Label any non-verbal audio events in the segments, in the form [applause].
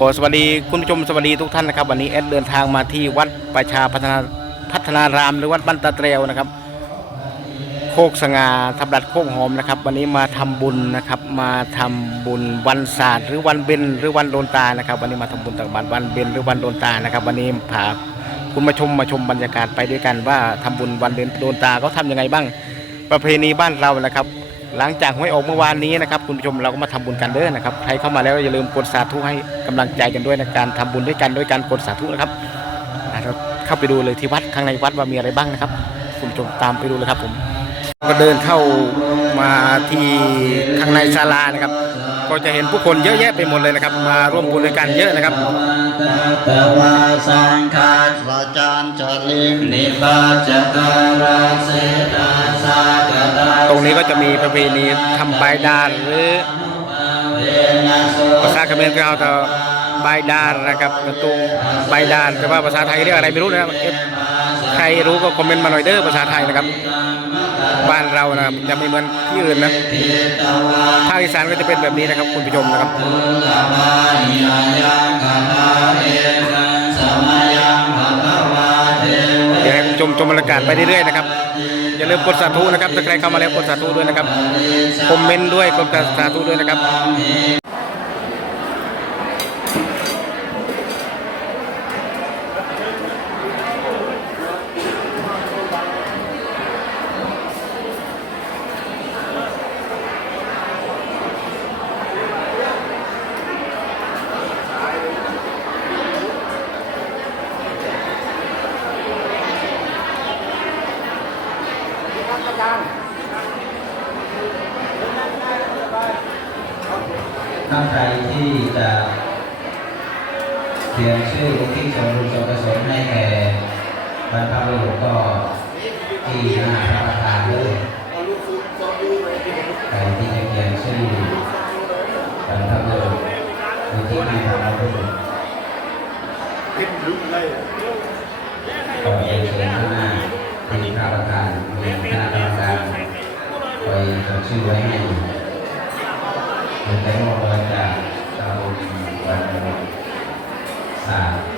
ขอสวัสดีคุณผู้ชมสวัสดีทุกท่านนะครับ วันนี้แอดเดินทางมาที่วัดประชาพัฒนาพัฒนารามหรือวัดบ้านตาเตรียวนะครับ โคกสง่าทับดัดโคกหอมนะครับ วันนี้มาทำบุญนะครับ มาทำบุญวันศาสตร์หรือวันเบญหรือวันโดนตานะครับ วันนี้มาทำบุญตักบาตรวันเบญหรือวันโดนตานะครับ วันนี้พาคุณมาชมมาชมบรรยากาศไปด้วยกันว่าทำบุญวันเบญโดนตาเขาทำยังไงบ้าง ประเพณีบ้านเรานะครับ หลังจากหวยออกเมื่อวานนี้นะครับคุณผู้ชมเราก็มาทำบุญกันเด้อนะครับใครเข้ามาแล้วอย่าลืมกดสาธุให้กำลังใจกันด้วยในการทำบุญด้วยกันด้วยการกดสาธุนะครับเราเข้าไปดูเลยที่วัดข้างในวัดว่ามีอะไรบ้างนะครับ คุณผู้ชมตามไปดูเลยครับผมก็เดินเข้ามาที่ข้างในศาลานะครับ ก็จะเห็นผู้คนเยอะแยะไปหมดเลยนะครับ มาร่วมบุญด้วยกันเยอะนะครับตวาสังฆาสจานจลิงนิบาจการาเสนาสากตาตรงนี้ก็จะมีประเพณีทำใบดานหรือภาษาเขมรก็เอาแต่ใบดานนะครับกระตุงใบดานแต่ว่าภาษาไทยเรียกอะไรไม่รู้นะครับใครรู้ก็คอมเมนต์มาหน่อยเด้อภาษาไทยนะครับ บ้านเรานะครับจะไม่เหมือนที่อื่นนะภาคอีสานก็จะเป็นแบบนี้นะครับคุณผู้ชมนะครับเอยังภะคะวาเทวเดี๋ยวให้คุณผู้ชมชมบรรยากาศไปเรื่อยๆนะครับอย่าลืมกดสาธุนะครับถ้าใครเข้ามาแล้วกดสาธุด้วยนะครับคอมเมนต์ด้วยกดสาธุด้วยนะครับ ท่านใครที่จะเขียนชื่อที่สมบูรณ์สมประสงค์ให้แก่บรรพบุรุษก็ ที่น้าพระประธานเลยใครที่จะเขียนชื่อบรรพบุรุษหรือที่ให้บรรพบุรุษก็เรียนเชิญข้างหน้าที่พระประธานมีคณะกรรมการคอยจดชื่อไว้ให้ mình thấy một người là sau วันส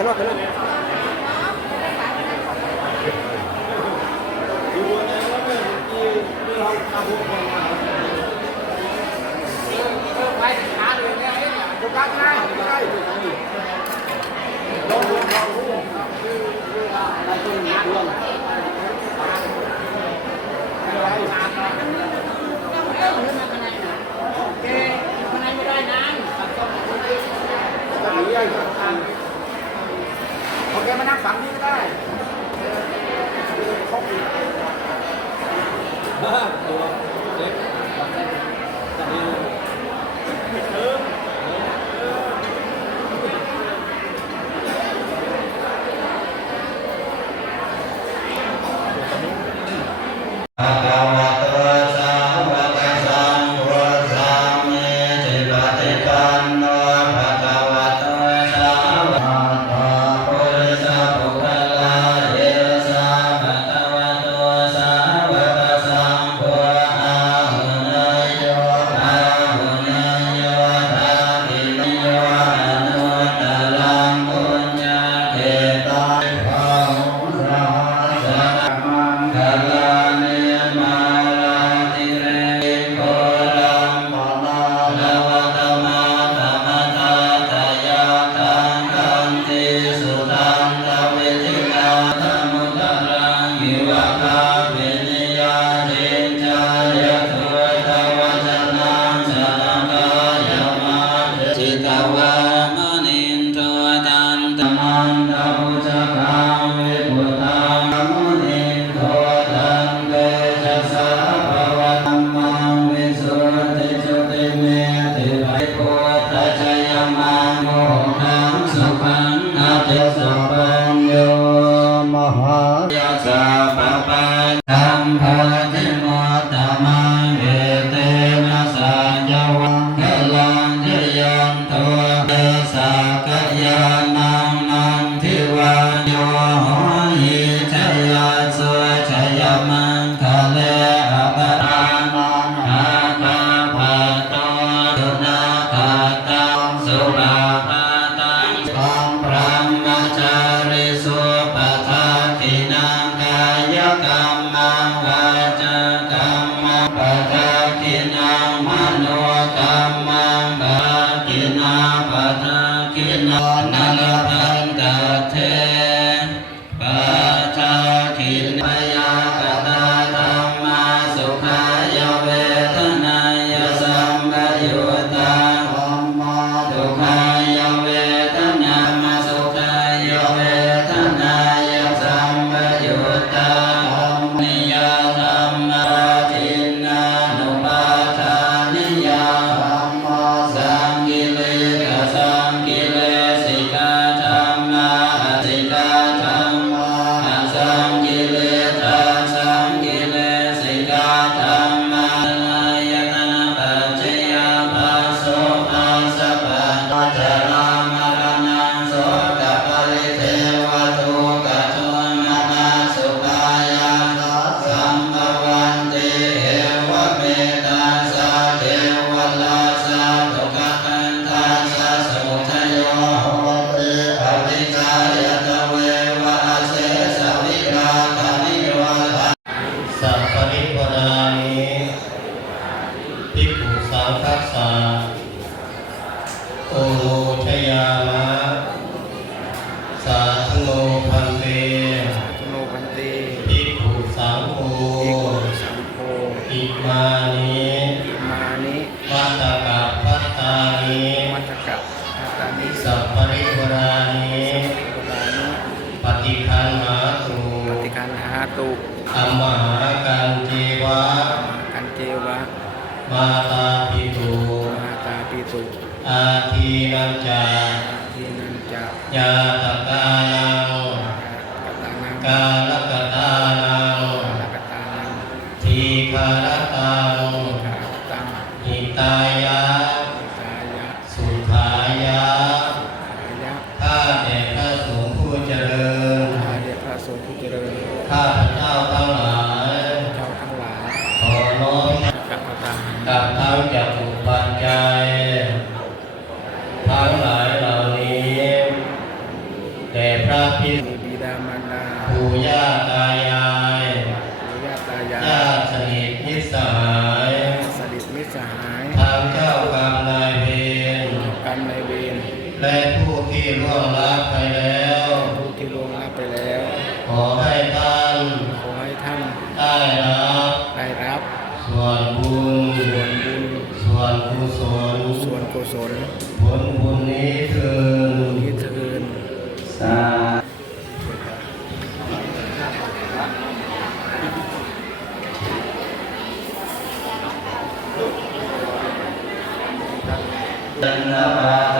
ามค Ah, [laughs] โกตะชยมังโมนังสุขังนาเจส ปะทะกินามโนธรรมังปะกินปะทะกินานัลพันตะเทปะทะกินปยาปะธรรมาสุขายเวทนายสัมปยุตตาธรมะทุกข ตุธรรมหากันเจวะ กันเจวะ มาตาปิตุมาตาปิตุ อาทีนันจาทีนันจายาตกาลังกาลกตาลังทีคารตังหิตายา แต่พระพิสุบิดามารดาปู่ย่าตายายย่าตญาติสนิทมิสหายสนิทมิสหายทางเจ้ากรรมนายเวรกรรมนายเวรและผู้ที่ล่วงลับไปแล้ว ผู้ที่ล่วงลับไปแล้ว ขอให้ท่านขอให้ท่านได้รับได้รับ ส่วนบุญส่วนบุญส่วนกุศลส่วนกุศลผลบุญนี้คือ തന്നവാദ